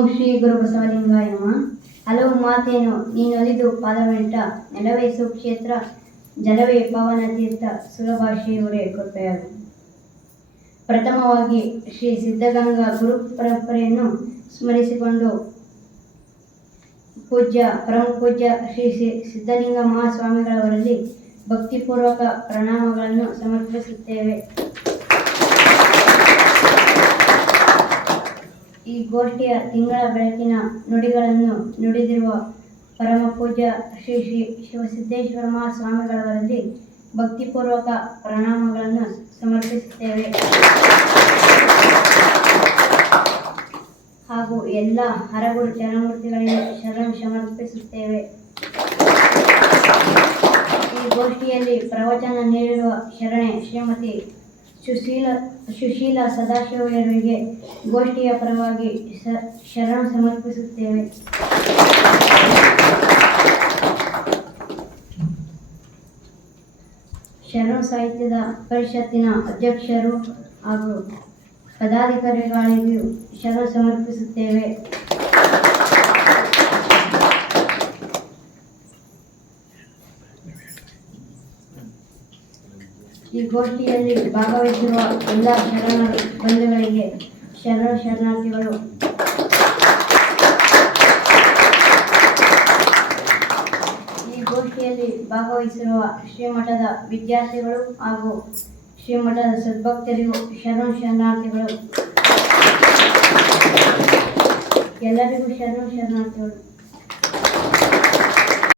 ಓಂ ಶ್ರೀ ಗುರು ಬಸವಲಿಂಗಾಯ ನಮಃ. ಹಲವು ಮಾತೇನು ನೀನೊಲಿದು ಪಾದವೆಂಟ, ನೆಲವೇ ಸುಕ್ಷೇತ್ರ ಜಲವೇ ಪವನ ತೀರ್ಥ, ಸುಲಭ ಶ್ರೀಗುರೇ ಕೃಪೆಯಾಗು. ಪ್ರಥಮವಾಗಿ ಶ್ರೀ ಸಿದ್ಧಗಂಗಾ ಗುರು ಪರಂಪರೆಯನ್ನು ಸ್ಮರಿಸಿಕೊಂಡು ಪರಮ ಪೂಜ್ಯ ಶ್ರೀ ಸಿದ್ಧಲಿಂಗ ಮಹಾಸ್ವಾಮಿಗಳವರಲ್ಲಿ ಭಕ್ತಿಪೂರ್ವಕ ಪ್ರಣಾಮಗಳನ್ನು ಸಮರ್ಪಿಸುತ್ತೇವೆ. ಈ ಗೋಷ್ಠಿಯ ತಿಂಗಳ ಬೆಳಕಿನ ನುಡಿಗಳನ್ನು ನುಡಿದಿರುವ ಪರಮ ಪೂಜ್ಯ ಶ್ರೀ ಶಿವಸಿದ್ದೇಶ್ವರ ಮಹಾಸ್ವಾಮಿಗಳವರಲ್ಲಿ ಭಕ್ತಿಪೂರ್ವಕ ಪ್ರಣಾಮಗಳನ್ನು ಸಮರ್ಪಿಸುತ್ತೇವೆ. ಹಾಗೂ ಎಲ್ಲ ಹರಗುರು ಚರಣಮೂರ್ತಿಗಳಿಗೆ ಶರಣ ಸಮರ್ಪಿಸುತ್ತೇವೆ. ಈ ಗೋಷ್ಠಿಯಲ್ಲಿ ಪ್ರವಚನ ನೀಡಿರುವ ಶರಣೆ ಶ್ರೀಮತಿ ಸುಶೀಲ ಸದಾಶಿವರಿಗೆ ಗೋಷ್ಠಿಯ ಪರವಾಗಿ ಶರಣ ಸಮರ್ಪಿಸುತ್ತೇವೆ. ಶರಣ ಸಾಹಿತ್ಯದ ಪರಿಷತ್ತಿನ ಅಧ್ಯಕ್ಷರು ಹಾಗೂ ಪದಾಧಿಕಾರಿಗಳಿಗೂ ಶರಣ ಸಮರ್ಪಿಸುತ್ತೇವೆ. ಈ ಗೋಷ್ಠಿಯಲ್ಲಿ ಭಾಗವಹಿಸಿರುವ ಎಲ್ಲ ಶರಣ ಬಂಧುಗಳಿಗೆ ಶರಣಾರ್ಥಿಗಳು. ಈ ಗೋಷ್ಠಿಯಲ್ಲಿ ಭಾಗವಹಿಸಿರುವ ಶ್ರೀಮಠದ ವಿದ್ಯಾರ್ಥಿಗಳು ಹಾಗೂ ಶ್ರೀಮಠದ ಸದ್ಭಕ್ತರಿಗೂ ಶರಣಾರ್ಥಿಗಳು. ಎಲ್ಲರಿಗೂ ಶರಣಾರ್ಥಿಗಳು.